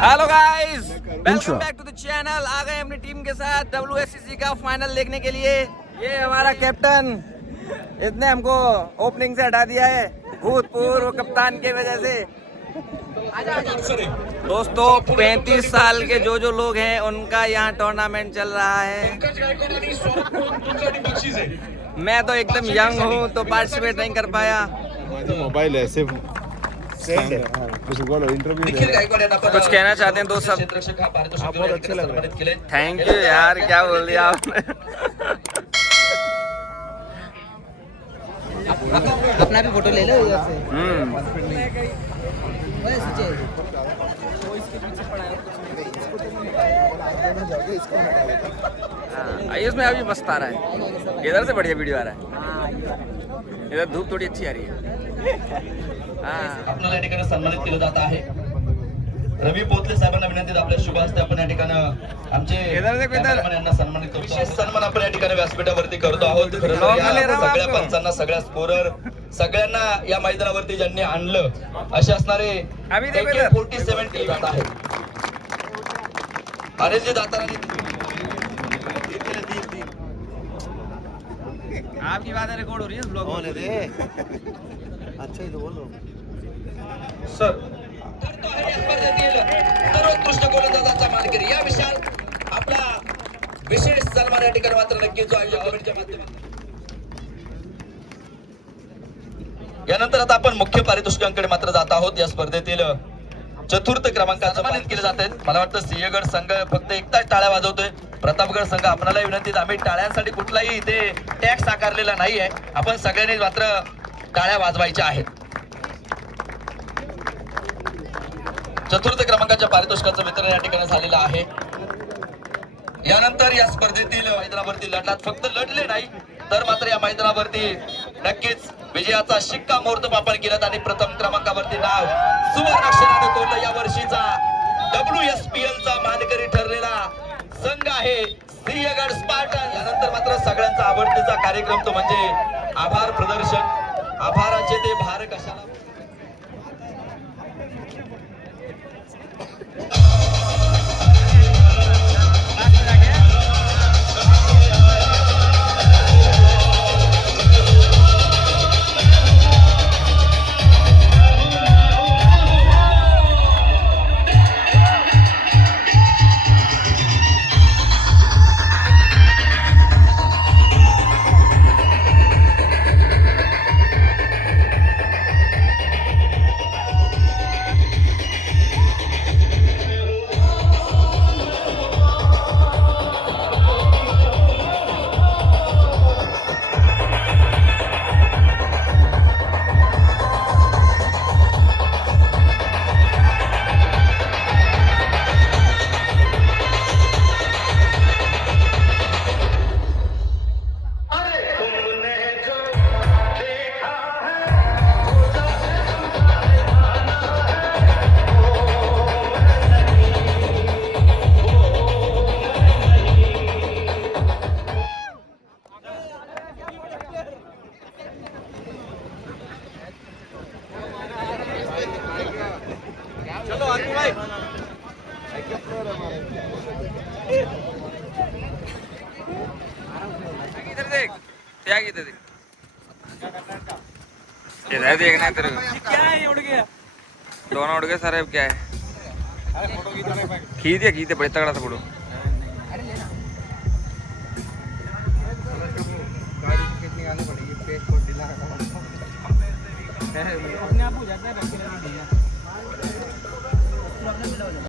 Hello guys, welcome back to the channel. आ गए अपनी टीम के साथ WSCC का फाइनल देखने के लिए। ये हमारा कैप्टन, इसने हमको ओपनिंग से हटा दिया है भूतपूर्व कप्तान के वजह से। दोस्तों 35 साल के जो लोग हैं उनका यहाँ टूर्नामेंट चल रहा है। मैं तो एकदम यंग हूँ तो पार्टिसिपेट नहीं कर पाया। मोबाइल ऐसे कुछ कहना चाहते हैं दोस्त सब? आप बहुत अच्छे लग रहे हैं। थैंक यू यार, क्या बोल दिया आपने। अपना भी फोटो ले लो इधर से। इसमें अभी मस्त आ रहा है, इधर से बढ़िया वीडियो आ रहा है। इधर धूप थोड़ी अच्छी आ रही है। आपल्याला या ठिकाणी सन्मानित केलं जात आहे। रवी पोतले साहेबांना विनंती आपल्या शुभ हस्ते आपण या ठिकाणी आमचे यांना सन्मानित करतो। विशेष सन्मान आपण या ठिकाणी व्यासपीठावरती करतो आहोत। सगळ्या पंचांना, सगळ्या स्कोरर, सगळ्यांना या मैदानावरती ज्यांनी आणलं असे असणारे 47 केले जात आहे। अनिलजी दातारांनी आपकी बातें रिकॉर्ड हो रही है ब्लॉग होने दे। अच्छा ही तो बोलो सर सर्वोत्कृष्ट गोलंदाजाचा मानकरी या विशाल आपला विशेष सन्मान या ठिकाणी मात्र नक्कीच जो आयोजक कमिटीच्या माध्यमातून। यानंतर आता आपण मुख्य पारितोषिकांकडे मात्र जात आहोत। या स्पर्धेतील चतुर्थ क्रमांकाचं सन्मानित केले जात आहेत। मला वाटतं सिंहगड संघ फक्त एकटाच टाळ्या वाजवतोय। प्रतापगड संघ आपल्याला विनंती, आम्ही टाळ्यांसाठी कुठलाही इथे टॅक्स आकारलेला नाहीये, आपण सगळ्यांनी मात्र टाळ्या वाजवायच्या आहेत। चतुर्थ क्रमांकाच्या पारितोषिकाचं वितरण या ठिकाणी झालेलं आहे। यानंतर या स्पर्धेतील मैदानावरती लढत फक्त लढले नाही तर मात्र या मैदानावरती नक्कीच विजयाचा शिक्कामोर्तब आपण केलं आणि प्रथम क्रमांकावरती नाव सुवर्णाक्षराने कोरलं। या वर्षीचा WSPL चा मानकरी ठरलेला संघ आहे सिंहगड स्पार्टन। यानंतर मात्र सगळ्यांचा आवडतीचा कार्यक्रम तो म्हणजे आभार प्रदर्शन। आभाराचे ते भार कशाला। इधर देख, त्याग इधर देख, इधर देखना है तेरे को। क्या है, उड़ गया, दोनों उड़ गए सारे। अब क्या है, खींचे बड़े तगड़ा था फोटो। अपने आप हो जाता है।